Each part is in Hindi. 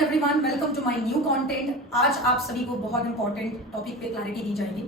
वालेकुम everyone, welcome to my new content. आज आप सभी को बहुत इंपॉर्टेंट टॉपिक पे क्लैरिटी दी जाएगी।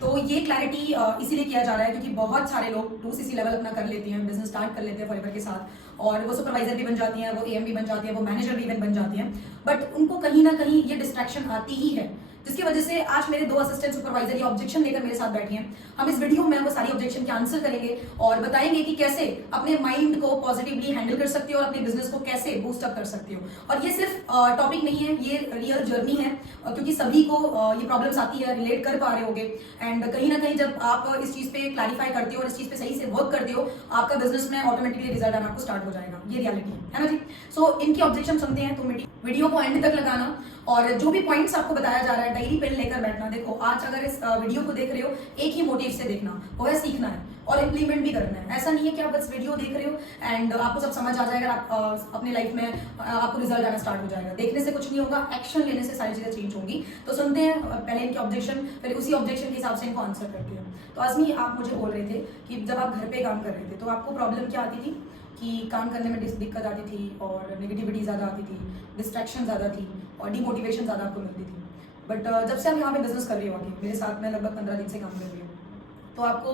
तो ये क्लैरिटी इसीलिए किया जा रहा है क्योंकि बहुत सारे लोग 2cc लेवल अपना कर लेते हैं, बिजनेस स्टार्ट कर लेते हैं फॉरएवर के साथ, और वो सुपरवाइजर भी बन जाती हैं, वो एएम भी बन जाती है, वो मैनेजर भी इवन बन जाती हैं। बट उनको कहीं ना कहीं ये डिस्ट्रैक्शन आती ही है, जिसकी वजह से आज मेरे 2 असिस्टेंट सुपरवाइजर ये ऑब्जेक्शन लेकर मेरे साथ बैठे हैं। हम इस वीडियो में वो सारी ऑब्जेक्शन के आंसर करेंगे और बताएंगे कि कैसे अपने माइंड को पॉजिटिवली हैंडल कर सकते हो और अपने बिजनेस को कैसे बूस्ट अप कर सकते हो। और ये सिर्फ टॉपिक नहीं है, ये रियल जर्नी है, क्योंकि सभी को ये प्रॉब्लम्स आती है, रिलेट कर पा रहे होगे। एंड कहीं ना कहीं जब आप इस चीज पे क्लैरिफाई करते हो और इस चीज पे सही से वर्क करते हो, आपका बिजनेस में ऑटोमेटिकली रिजल्ट आना आपको स्टार्ट हो जाएगा। ये रियलिटी है ना जी। सो इनकी ऑब्जेक्शन सुनते हैं, तो वीडियो को एंड तक लगाना और जो भी पॉइंट्स आपको बताया जा रहा है डायरी पेन लेकर बैठना। देखो, आज अगर इस वीडियो को देख रहे हो, एक ही मोटिव से देखना, वो है सीखना है और इम्प्लीमेंट भी करना है। ऐसा नहीं है कि आप बस वीडियो देख रहे हो एंड आपको सब समझ आ जाएगा, आप अपने लाइफ में आपको रिजल्ट आना स्टार्ट हो जाएगा। देखने से कुछ नहीं होगा, एक्शन लेने से सारी चीजें चेंज होंगी। तो सुनते हैं पहले इनके ऑब्जेक्शन, फिर उसी ऑब्जेक्शन के हिसाब से इनको आंसर करते हैं। तो आजमी, आप मुझे बोल रहे थे कि जब आप घर पे काम कर रहे थे तो आपको प्रॉब्लम क्या आती थी कि काम करने में दिक्कत आती थी और नेगेटिविटी ज़्यादा आती थी, डिस्ट्रैक्शन ज़्यादा थी और डिमोटिवेशन ज़्यादा आपको मिलती थी। बट जब से आप यहाँ पे बिजनेस कर रही हो, मेरे साथ में लगभग 15 दिन से काम कर रही हूँ, तो आपको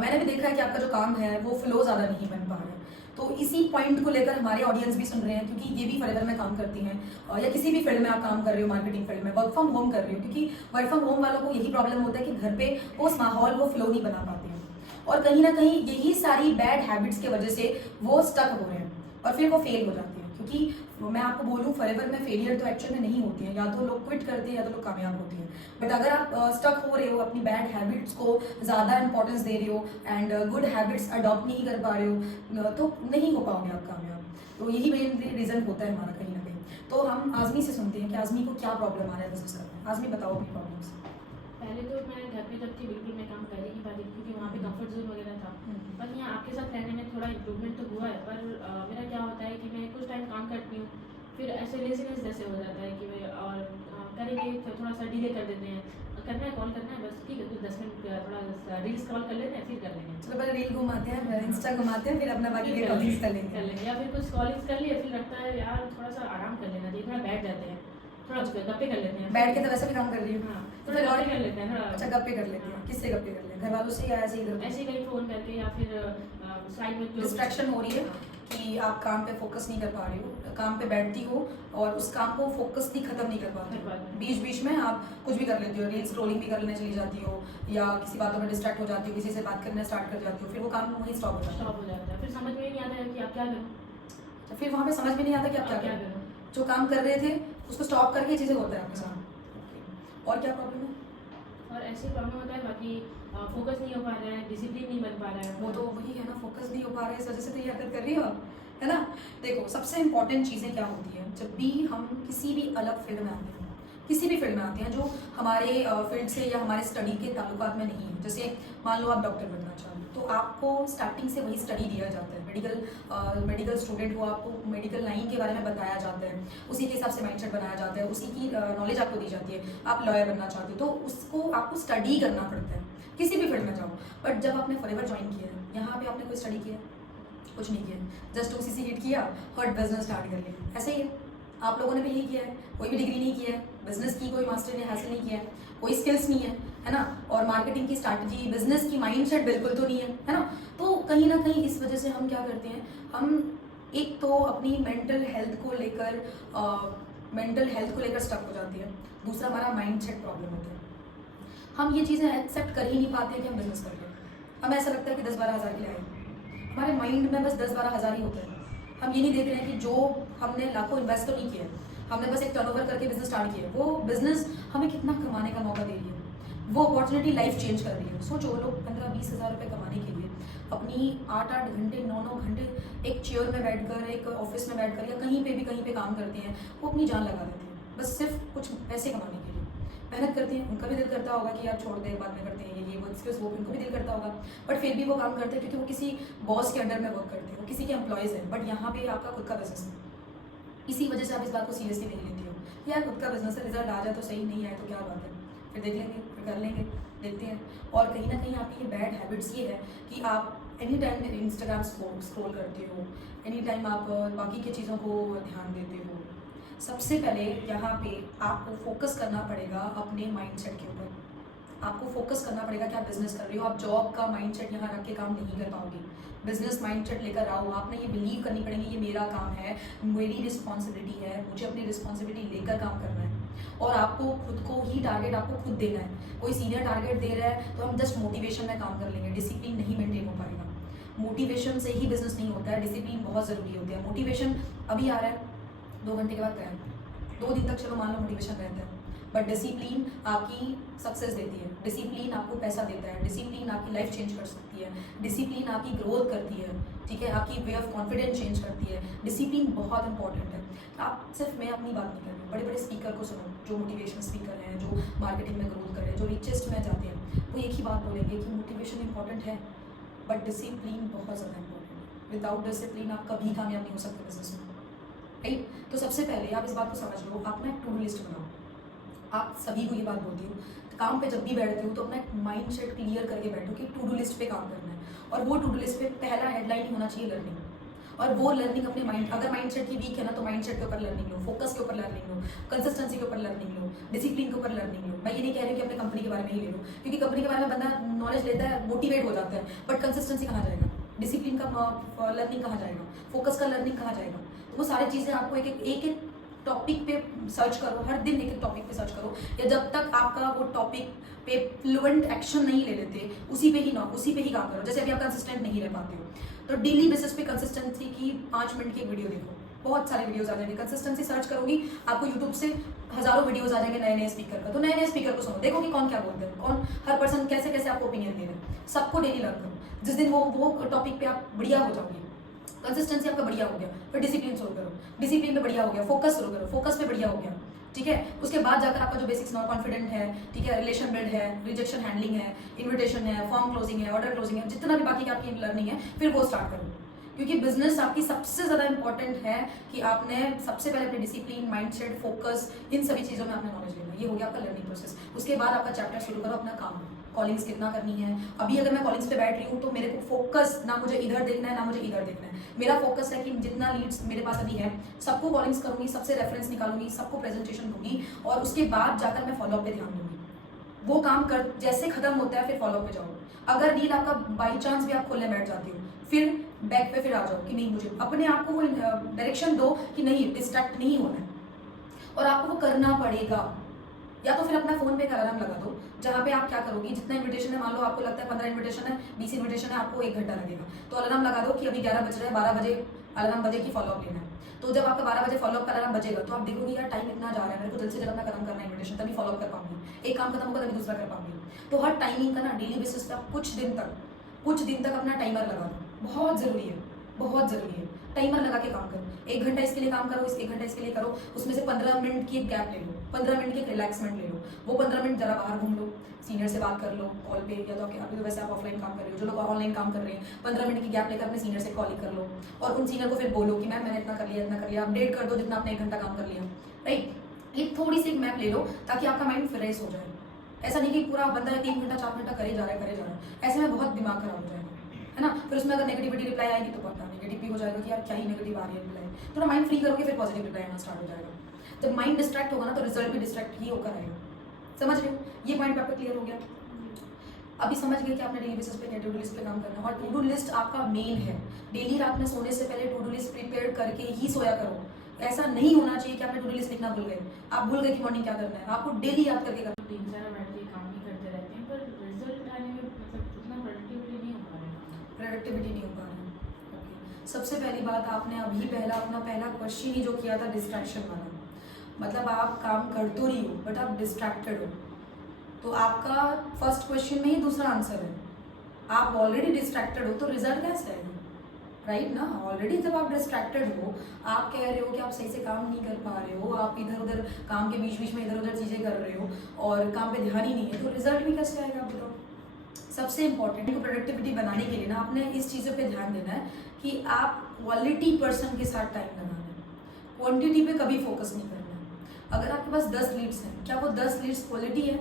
मैंने भी देखा है कि आपका जो काम है वो फ्लो ज़्यादा नहीं बन पा रहा है। तो इसी पॉइंट को लेकर हमारे ऑडियंस भी सुन रहे हैं, क्योंकि ये भी फॉरएवर में काम करती हैं या किसी भी फील्ड में आप काम कर रहे हो, मार्केटिंग फील्ड में वर्क फ्रॉम होम कर रहे हो, क्योंकि वर्क फ्रॉम होम वालों को यही प्रॉब्लम होता है कि घर पे वो उस माहौल, वो फ्लो नहीं बना पाते हैं और कहीं ना कहीं यही सारी बैड हैबिट्स की वजह से वो स्टक हो रहे हैं और फिर वो फेल हो जाते हैं। क्योंकि मैं आपको बोलूँ, फॉरएवर में फेलियर तो एक्चुअल में नहीं होती है, या तो लोग क्विट करते हैं या तो लोग कामयाब होते हैं। बट अगर आप स्टक हो रहे हो, अपनी बैड हैबिट्स को ज़्यादा इंपॉर्टेंस दे रहे हो एंड गुड हैबिट्स अडॉप्ट नहीं कर पा रहे हो, तो नहीं हो पाओगे आप कामयाब। तो यही मेन रीज़न होता है हमारा कहीं ना कहीं। तो हम आज़मी से सुनते हैं कि आज़मी को क्या प्रॉब्लम आ रहा है बिजनेस करने में। आज़मी, बताओ अपनी प्रॉब्लम्स। पहले तो मैं घर पे जब थी बिल्कुल मैं काम कर ही नहीं पाती, क्योंकि वहाँ पे कंफर्ट जोन वगैरह था। पर यहाँ आपके साथ रहने में थोड़ा इम्प्रूवमेंट तो हुआ है, पर मेरा क्या होता है कि मैं कुछ टाइम काम करती हूँ, फिर ऐसे लेजीनेस जैसे हो जाता है कि मैं और करेंगे तो थोड़ा सा डिले कर देते हैं, करना है कॉल करना है बस ठीक है, तो 10 मिनट थोड़ा रील्स कॉल कर लेते हैं, फिर कर लेंगे। चलो पहले रील घुमाते हैं, इंस्टा घुमाते हैं, फिर अपना बाकी के कॉलिंग्स कर लेंगे या फिर कुछ कॉलिंग्स कर लिए, फिर लगता है यार थोड़ा सा आराम कर लेना चाहिए, थोड़ा बैठ जाते हैं, थोड़ा गप्पे कर लेते हैं। बैठ के तो वैसे भी काम कर रही हूँ। हाँ, तो फिर और कर लेते हैं थोड़ा। अच्छा, गप्पे कर लेते हैं। किससे गप्पे कर लेते हैं? घर वालों से या ऐसे ही इधर? ऐसे कहीं फोन करके या फिर साइड में जो डिस्ट्रैक्शन हो रही है कि आप काम पे फोकस नहीं कर पा रही हो, काम पे बैठती हो और उस काम को फोकस नहीं खत्म नहीं कर पाती हो, बीच बीच में आप कुछ भी कर लेती हो, रील्स स्क्रॉलिंग भी करने चली जाती हो या किसी बातों में डिस्ट्रैक्ट हो जाती हो, किसी से बात करना स्टार्ट कर जाती हो, फिर वो काम वहीं स्टॉप हो जाता है। फिर समझ में नहीं आता है कि आप क्या करें। तो फिर वहाँ पे समझ में नहीं आता कि आप क्या करें। जो काम कर रहे थे उसको स्टॉप करके चीज़ें होता है आपके साथ। और क्या प्रॉब्लम है? और ऐसे प्रॉब्लम होता है, बाकी फोकस नहीं हो पा रहा है, डिसिप्लिन नहीं बन पा रहा है। वो तो वही है ना, फोकस नहीं हो पा रहा है, इस वजह से तो ये हरकत कर रही हो आप, है ना। देखो, सबसे इंपॉर्टेंट चीज़ें क्या होती है, जब भी हम किसी भी अलग फील्ड में आते हैं, किसी भी फील्ड में आते हैं जो हमारे फील्ड से या हमारे स्टडी के ताल्लुकात में नहीं है। जैसे मान लो आप डॉक्टर बनना चाहो, तो आपको स्टार्टिंग से वही स्टडी दिया जाता है। मेडिकल स्टूडेंट को आपको मेडिकल लाइन के बारे में बताया जाता है, उसी के हिसाब से माइंडसेट बनाया जाता है, उसी की नॉलेज आपको दी जाती है। आप लॉयर बनना चाहते हो तो उसको आपको स्टडी करना पड़ता है, किसी भी फील्ड में जाओ। बट जब आपने फॉरएवर ज्वाइन किया है, यहाँ पे आपने कोई स्टडी किया, कुछ नहीं किया, जस्ट 2cc हिट किया और बिजनेस स्टार्ट कर लिया। ऐसे ही है, आप लोगों ने भी यही किया है, कोई भी डिग्री नहीं किया है, बिजनेस की कोई मास्टर ने हासिल नहीं किया है, कोई स्किल्स नहीं है ना, और मार्केटिंग की स्ट्रैटेजी, बिजनेस की माइंडसेट बिल्कुल तो नहीं है ना। तो कहीं ना कहीं इस वजह से हम क्या करते हैं, हम एक तो अपनी मेंटल हेल्थ को लेकर स्टक हो जाती है, दूसरा हमारा माइंडसेट प्रॉब्लम होता है। हम ये चीज़ें एक्सेप्ट कर ही नहीं पाते हैं कि हम बिजनेस कर रहे हैं। हमें ऐसा लगता है कि 10-12 हज़ार के लिए आए, हमारे माइंड में बस 10-12 हज़ार ही होता है। हम ये नहीं देख रहे हैं कि जो हमने लाखों इन्वेस्ट तो नहीं किया, हमने बस एक टर्नओवर करके बिजनेस स्टार्ट किया, वो बिजनेस हमें कितना कमाने का मौका दे रही है, वो अपॉर्चुनिटी लाइफ चेंज कर रही है। सोचो, लोग 15-20 हज़ार रुपये कमाने के लिए अपनी 8-8 घंटे 9-9 घंटे एक चेयर में बैठकर, एक ऑफिस में बैठकर या कहीं पे काम करते हैं, वो अपनी जान लगा देते हैं बस सिर्फ कुछ पैसे कमाने के लिए। मेहनत करते हैं, उनका भी दिल करता होगा कि यार छोड़ दे, बाद में करते हैं, ये वो स्किल्स, वो उनको भी दिल करता होगा, बट फिर भी वो काम करते हैं क्योंकि वो किसी बॉस के अंडर में वर्क करते हैं, वो किसी के एम्प्लॉयज़ हैं। बट यहाँ पे आपका खुद का बिजनेस है, इसी वजह से आप इस बात को सीरियसली नहीं लेती हो। यार खुद का बिजनेस है, रिजल्ट आ जाए तो सही, नहीं आए तो क्या बात है, फिर देख लेंगे, फिर कर लेंगे, देखते हैं। और कहीं ना कहीं आपकी ये बैड हैबिट्स ये है कि आप एनी टाइम इंस्टाग्राम स्क्रॉल करते हो, एनी टाइम आप बाकी की चीज़ों को ध्यान देते हो, सबसे पहले यहाँ पे आपको फोकस करना पड़ेगा अपने माइंडसेट के ऊपर। आपको फोकस करना पड़ेगा कि आप बिजनेस कर रहे हो। आप जॉब का माइंडसेट यहाँ रख के काम नहीं कर पाओगे। बिजनेस माइंडसेट लेकर आओ। आपने ये बिलीव करनी पड़ेगी ये मेरा काम है, मेरी रिस्पॉन्सिबिलिटी है, मुझे अपनी रिस्पॉन्सिबिलिटी लेकर काम करना है। और आपको खुद को ही टारगेट आपको खुद देना है। कोई सीनियर टारगेट दे रहा है तो हम जस्ट मोटिवेशन में काम कर लेंगे, डिसिप्लिन नहीं मेंटेन हो पाएगा। मोटिवेशन से ही बिजनेस नहीं होता है, डिसिप्लिन बहुत ज़रूरी होती है। मोटिवेशन अभी आ रहा है, 2 घंटे के बाद गया, 2 दिन तक चलो मान लो मोटिवेशन रहता है, बट डिसिप्लिन आपकी सक्सेस देती है। डिसिप्लिन आपको पैसा देता है। डिसिप्लिन आपकी लाइफ चेंज कर सकती है। डिसिप्लिन आपकी ग्रोथ करती है, ठीक है, आपकी वे ऑफ कॉन्फिडेंस चेंज करती है। डिसिप्लिन बहुत इंपॉर्टेंट है। आप सिर्फ मैं अपनी बात नहीं कर रही हूँ, बड़े बड़े स्पीकर को सुनो, जो मोटिवेशनल स्पीकर हैं, जो मार्केटिंग में ग्रोथ कर रहे हैं, जो रिचेस्ट में जाते हैं, वो एक ही बात बोलेंगे कि मोटिवेशन इंपॉर्टेंट है बट डिसिप्लिन बहुत ज़्यादा इंपॉर्टेंट है। विदाउट डिसिप्लिन आप कभी कामयाब नहीं हो सकते बिजनेस में, राइट। तो सबसे पहले आप इस बात को समझ लो, आप ना एक टू डू लिस्ट बनाओ। आप सभी को ये बात बोलती हूँ, काम पे जब भी बैठते हो तो अपना एक माइंड सेट क्लियर करके बैठो कि टू डू लिस्ट पे काम करना है। और वो टू डू लिस्ट पे पहला हेडलाइन ही होना चाहिए लर्निंग। और वो लर्निंग अपने माइंड, अगर माइंड सेट की वीक है ना तो माइंड सेट के ऊपर लर्निंग लो, फोकस के ऊपर लर्निंग लो, कंसिस्टेंसी के ऊपर लर्निंग लो, डिसिप्लिन के ऊपर लर्निंग लो। मैं ये नहीं कह रही हूँ कि अपने कंपनी के बारे में ही ले लो, क्योंकि कंपनी के बारे में बंदा नॉलेज लेता है, मोटिवेट हो जाता है, बट कंसिस्टेंसी कहाँ जाएगा, डिसिप्लिन का लर्निंग कहाँ जाएगा, फोकस का लर्निंग कहाँ जाएगा। तो वो सारी चीज़ें आपको एक एक टॉपिक पे सर्च करो, हर दिन एक एक टॉपिक पे सर्च करो, या जब तक आपका वो टॉपिक पे फ्लुएंट एक्शन नहीं ले लेते उसी पे ही काम करो। जैसे अभी आप कंसिस्टेंट नहीं रह पाते हो तो डेली बेसिस पे कंसिस्टेंसी की 5 मिनट की एक वीडियो देखो, बहुत सारे वीडियोस आ जाएंगे। कंसिस्टेंसी सर्च करोगी आपको यूट्यूब से हजारों वीडियोस आ जाएंगे नए नए स्पीकर का। तो नए नए स्पीकर को सुनो, देखो कि कौन क्या बोलते हैं, कौन हर पर्सन कैसे कैसे आपको ओपिनियन दे रहे हैं। सबको डेली लर्न करो। जिस दिन वो टॉपिक पे आप बढ़िया हो जाओगे, कंसिस्टेंसी आपका बढ़िया हो गया, फिर डिसिप्लिन शुरू करो, डिसिप्लिन पे बढ़िया हो गया, फोकस शुरू करो, फोकस पे बढ़िया हो गया, ठीक है। उसके बाद जाकर आपका जो बेसिक्स नॉन कॉन्फिडेंट है, ठीक है, रिलेशन बिल्ड है, रिजेक्शन हैंडलिंग है, इन्विटेशन है, फॉर्म क्लोजिंग है, ऑर्डर क्लोजिंग है, जितना भी बाकी की आपकी लर्निंग है, फिर वो स्टार्ट करो। क्योंकि बिजनेस आपकी सबसे ज़्यादा इंपॉर्टेंट है कि आपने सबसे पहले अपने डिसिप्लिन, माइंडसेट, फोकस, इन सभी चीज़ों में आपने नॉलेज लेना। ये हो गया आपका लर्निंग प्रोसेस। उसके बाद आपका चैप्टर शुरू करो अपना काम, कॉलिंग्स कितना करनी है। अभी अगर मैं कॉलिंग्स पे बैठ रही हूँ तो मेरे को फोकस, ना मुझे इधर देखना है ना मुझे इधर देखना है। मेरा फोकस है कि जितना लीड्स मेरे पास अभी है सबको कॉलिंग्स करूँगी, सबसे रेफरेंस निकालूंगी, सबको प्रेजेंटेशन दूंगी, और उसके बाद जाकर मैं फॉलोअप पे ध्यान दूंगी। वो काम कर जैसे खत्म होता है फिर फॉलोअप पे जाओ। अगर डील आपका बाई चांस भी आप खोलने बैठ जाती हो, फिर बैक पे फिर आ जाओ कि नहीं, मुझे अपने आप को वो डायरेक्शन दो कि नहीं, डिस्ट्रैक्ट नहीं होना है, और आपको वो करना पड़ेगा। या तो फिर अपना फोन पे एक अलार्म लगा दो, जहाँ पे आप क्या करोगी, जितना इन्विटेशन है, मान लो आपको लगता है 15 इन्विटेशन है, 20 इन्विटेशन है, आपको 1 घंटा लगेगा, तो अलार्म लगा दो कि अभी 11 बज रहे हैं, 12 बजे अलार्म बजे की फॉलोअप लेना है। तो जब आपका 12 बजे फॉलोअप का अलार्म बजेगा तो आप देखोगे यार टाइम इतना जा रहा है, मेरे को जल्द से जल्द अपना खत्म करना है इन्विटेशन, तभी फॉलोअप कर पाऊंगी। एक काम खत्म होगा तभी दूसरा कर पाऊंगी। तो हर टाइमिंग का ना डेली बेसिस पे आप कुछ दिन तक अपना टाइमर लगा दो। बहुत ज़रूरी है, बहुत ज़रूरी है। टाइमर लगा के काम करो। 1 घंटा इसके लिए काम करो, 1 घंटा इसके लिए करो, उसमें से 15 मिनट की एक गैप ले लो, 15 मिनट की एक रिलैक्समेंट ले लो। वो 15 मिनट जरा बाहर घूम लो, सीनियर से बात कर लो कॉल पे, या तो अभी तो वैसे आप ऑफलाइन काम कर रहे हो, जो लोग ऑनलाइन काम कर रहे हैं 15 मिनट की गैप लेकर अपने सीनियर से कॉलिंग कर लो, और उन सीनियर को फिर बोलो कि मैम मैंने इतना कर लिया, अपडेट कर दो जितना आपने 1 घंटा काम कर लिया, राइट। एक थोड़ी सी एक मैप ले लो ताकि आपका माइंड फ्रेश हो जाए। ऐसा नहीं कि पूरा बंदा 3 घंटा 4 घंटा करे जा रहा है, ऐसे में बहुत दिमाग खराब हो जाएगा, है ना। फिर उसमें अगर नेगेटिविटी रिप्लाई आएगी तो पता नेगेटिव भी हो जाएगा कि यार क्या ही नेगेटिव आ रही है रिप्लाई। थोड़ा माइंड फ्री करोगे फिर पॉजिटिव रिप्लाई आना स्टार्ट हो जाएगा। जब माइंड डिस्ट्रैक्ट होगा ना तो रिजल्ट भी डिस्ट्रैक्ट ही होकर आएगा। समझ रहे हो? ये पॉइंट आपका क्लियर हो गया? अभी समझ गए कि आपने डेली बेसिस पे टू डू लिस्ट पे काम करना है, और टू डू लिस्ट आपका मेन है। डेली रात में सोने से पहले टू डू लिस्ट प्रिपेयर करके ही सोया करो। ऐसा नहीं होना चाहिए कि आपने टू डू लिस्ट लिखना भूल गए, आप भूल गए कि मॉर्निंग क्या करना है, आपको डेली याद करके करना। 3-4 बैठ के काम ही करते रहते हैं, पर रिजल्ट आने में मतलब उतना प्रोडक्टिविटी नहीं हो पा रहा है। प्रोडक्टिविटी नहीं हो पा रहा है। ओके, सबसे पहली बात आपने अभी अपना पहला क्वेश्चन ही जो किया था डिस्ट्रैक्शन वाला, मतलब आप काम कर तो रही हो बट आप डिस्ट्रैक्टेड हो। तो आपका फर्स्ट क्वेश्चन में ही दूसरा आंसर है। आप ऑलरेडी डिस्ट्रैक्टेड हो तो रिजल्ट कैसे आएगा, राइट ना। ऑलरेडी जब आप डिस्ट्रैक्टेड हो, आप कह रहे हो कि आप सही से काम नहीं कर पा रहे हो, आप इधर उधर काम के बीच बीच में इधर उधर चीज़ें कर रहे हो और काम पे ध्यान ही नहीं है, तो रिजल्ट भी कैसे आएगा आप बताओ। सबसे इंपॉर्टेंट प्रोडक्टिविटी बनाने के लिए ना आपने इस चीज़ों पे ध्यान देना है कि आप क्वालिटी पर्सन के साथ टाइम लगाना है, क्वांटिटी पे कभी फोकस नहीं करना है। अगर आपके पास 10 लीड्स हैं, क्या वो 10 लीड्स क्वालिटी है?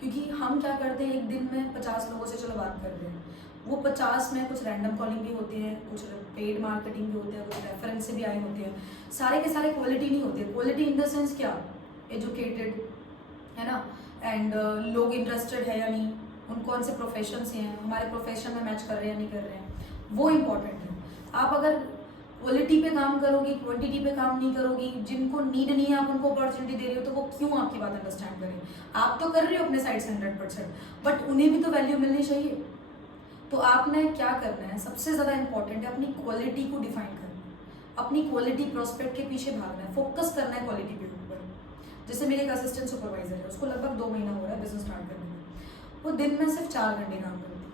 क्योंकि हम क्या करते हैं, एक दिन में 50 लोगों से चलो बात कर रहे हैं, वो 50 में कुछ रैंडम कॉलिंग भी होते हैं, कुछ पेड मार्केटिंग भी होते हैं, कुछ रेफरेंस से भी आए होते हैं। सारे के सारे क्वालिटी नहीं होते। क्वालिटी इन द सेंस क्या, एजुकेटेड है ना, एंड लोग इंटरेस्टेड है या नहीं, उन कौन से प्रोफेशन से हैं, हमारे प्रोफेशन में मैच कर रहे हैं या नहीं कर रहे हैं, वो इम्पोर्टेंट है। आप अगर क्वालिटी पे काम करोगी, क्वांटिटी पे काम नहीं करोगी, जिनको नीड नहीं है आप उनको अपॉर्चुनिटी दे रही हो, तो वो क्यों आपकी बात अंडरस्टैंड करें? आप तो कर रहे हो अपने साइड से 100%, बट उन्हें भी तो वैल्यू मिलनी चाहिए। तो आपने क्या करना है, सबसे ज़्यादा इंपॉर्टेंट है अपनी क्वालिटी को डिफाइन करना, अपनी क्वालिटी प्रोस्पेक्ट के पीछे भागना है, फोकस करना है क्वालिटी के ऊपर। जैसे मेरे एक असिस्टेंट सुपरवाइजर है, उसको लगभग 2 महीना हो रहा है बिजनेस स्टार्ट करने में। वो दिन में सिर्फ 4 घंटे काम करती है,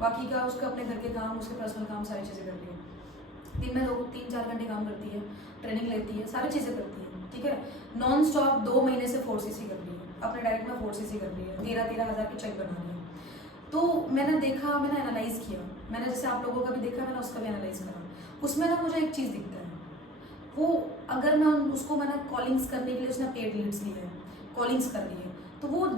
बाकी का उसका अपने घर के काम, उसके पर्सनल काम, सारी चीज़ें करती है। दिन में 3-4 घंटे काम करती है, ट्रेनिंग लेती है, सारी चीज़ें करती है, ठीक है। नॉन स्टॉप 2 महीने से 4cc कर रही है, अपने डायरेक्ट में 4cc कर रही है, 13 हज़ार की चेक बना रही है। तो मैंने देखा, मैंने एनालाइज किया, मैंने जैसे आप लोगों का भी देखा, मैंने उसका भी एनालाइज करा। उसमें ना मुझे एक चीज़ दिखता है, वो अगर मैं उसको, मैंने कॉलिंग्स करने के लिए उसने पेड लीड्स ली है, कॉलिंग्स कर रही है, तो वो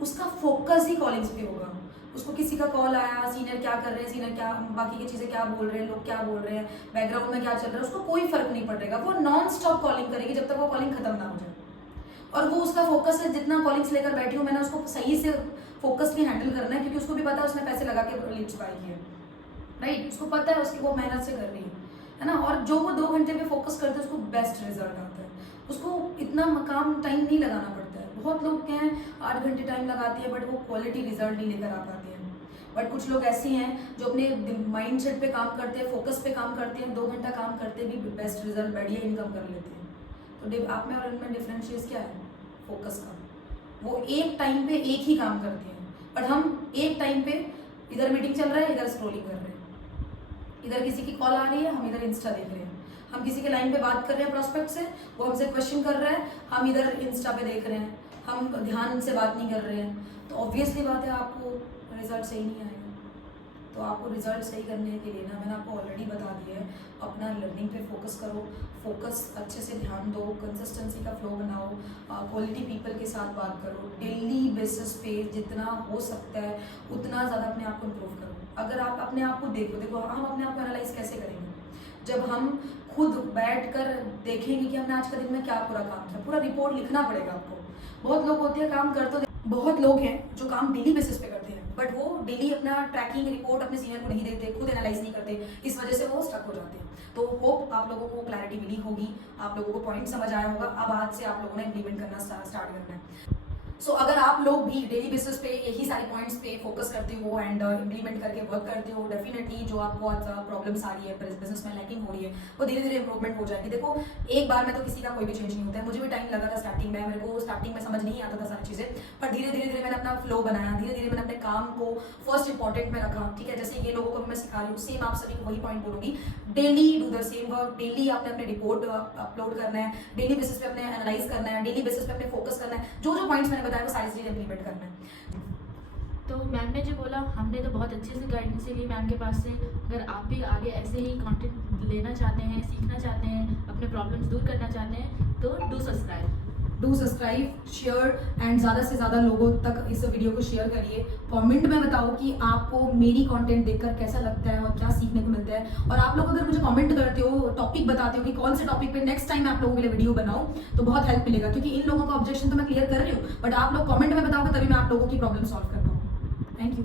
उसका फोकस ही कॉलिंग्स पे होगा। उसको किसी का कॉल आया, सीनियर क्या कर रहे हैं, सीनियर क्या, बाकी की चीज़ें क्या बोल रहे हैं, लोग क्या बोल रहे हैं, बैकग्राउंड में क्या चल रहा है, उसको कोई फर्क नहीं पड़ेगा। वो नॉन स्टॉप कॉलिंग करेगी जब तक वो कॉलिंग खत्म ना हो जाए। और वो उसका फोकस है, जितना कॉलिंग्स लेकर बैठी हूँ मैंने, उसको सही से फोकसली हैंडल करना है, क्योंकि उसको भी पता है उसने पैसे लगा के लीड्स पाई है, राइट। उसको पता है उसकी वो मेहनत से कर रही है ना। और जो वो 2 घंटे पे फोकस करते हैं उसको बेस्ट रिजल्ट आता है। उसको इतना काम टाइम नहीं लगाना पड़ता है। बहुत लोग क्या हैं 8 घंटे टाइम लगाती है, बट वो क्वालिटी रिजल्ट नहीं लेकर आ पाते हैं। बट कुछ लोग ऐसे हैं जो अपने माइंड सेट पे काम करते हैं, फोकस पे काम करते हैं, 2 घंटा काम करते भी बेस्ट रिजल्ट, बढ़िया इनकम कर लेते हैं। तो आप में और इनमें डिफरेंशिएट क्या है? फोकस का। वो एक टाइम पे एक ही काम करते हैं, बट हम एक टाइम पे इधर मीटिंग चल रहा है, इधर स्क्रॉलिंग कर रहे हैं, इधर किसी की कॉल आ रही है, हम इधर इंस्टा देख रहे हैं, हम किसी के लाइन पे बात कर रहे हैं प्रोस्पेक्ट से, वो हमसे क्वेश्चन कर रहा है, हम इधर इंस्टा पे देख रहे हैं, हम ध्यान से बात नहीं कर रहे हैं। तो ऑब्वियसली बात है आपको रिजल्ट सही नहीं आएगा। तो आपको रिजल्ट सही करने के लिए ना, मैंने आपको ऑलरेडी बता दिया है, अपना लर्निंग पे फोकस करो, फोकस अच्छे से ध्यान दो, कंसिस्टेंसी का फ्लो बनाओ, क्वालिटी पीपल के साथ बात करो, डेली बेसिस पे जितना हो सकता है उतना ज़्यादा अपने आप को इम्प्रूव करो। अगर आप अपने आप को देखो हम अपने आप को एनालाइज कैसे करेंगे? जब हम खुद बैठ कर देखेंगे कि हमने आज का दिन में क्या पूरा काम किया, पूरा रिपोर्ट लिखना पड़ेगा आपको। बहुत लोग होते हैं काम करते, बहुत लोग हैं जो काम डेली बेसिस पे करते हैं, बट वो डेली अपना ट्रैकिंग रिपोर्ट अपने सीनियर को नहीं देते, खुद एनालाइज नहीं करते, इस वजह से वो स्टक हो जाते हैं। तो होप आप लोगों को क्लैरिटी मिली होगी, आप लोगों को पॉइंट समझ आया होगा। अब आज से आप लोगों ने इम्प्लीमेंट करना स्टार्ट करना है। सो अगर आप लोग भी डेली बेसिस पे यही सारे पॉइंट्स पे फोकस करते हो एंड इम्प्लीमेंट करके वर्क करते हो, डेफिनेटली जो आपको आज प्रॉब्लम्स आ रही है, बिजनेस में लैकिंग हो रही है, वो धीरे धीरे इंप्रूवमेंट हो जाएगी। देखो एक बार में तो किसी का कोई भी चेंज नहीं होता है। मुझे भी टाइम लगा था स्टार्टिंग में, मेरे को स्टार्टिंग में समझ नहीं आता था सारी चीज़ें, पर धीरे धीरे मैंने अपना फ्लो बनाया, धीरे धीरे मैंने अपने काम को फर्स्ट इंपॉर्टेंट में रखा, ठीक है। जैसे ये लोगों को मैं सिखा रही हूँ, सेम आप सभी को वही पॉइंट बोलूँगी, daily do the same work, daily आपने अपने रिपोर्ट अपलोड करना है, डेली बेसिस पे अपने एनालाइज करना है, डेली बेसिस पे अपने फोकस करना है, जो जो पॉइंट्स मैंने बताया वो सारी चीज़ें इम्प्लीमेंट करना है। तो मैम ने जो बोला, हमने तो बहुत अच्छे से गाइडेंस ली मैम के पास से। अगर आप भी आगे ऐसे ही कंटेंट लेना चाहते हैं, सीखना चाहते हैं, अपने प्रॉब्लम्स दूर करना चाहते हैं, तो डू सब्सक्राइब, शेयर एंड ज़्यादा से ज़्यादा लोगों तक इस वीडियो को शेयर करिए। कमेंट में बताओ कि आपको मेरी कंटेंट देखकर कैसा लगता है और क्या सीखने को मिलता है। और आप लोग अगर मुझे कमेंट करते हो, टॉपिक बताते हो कि कौन से टॉपिक पे नेक्स्ट टाइम आप लोगों के लिए वीडियो बनाऊं, तो बहुत हेल्प मिलेगा, क्योंकि इन लोगों का ऑब्जेक्शन तो मैं क्लियर कर रही हूँ, बट आप लोग कमेंट में बताओगे तभी मैं आप लोगों की प्रॉब्लम सॉल्व कर पाऊँ। Thank you.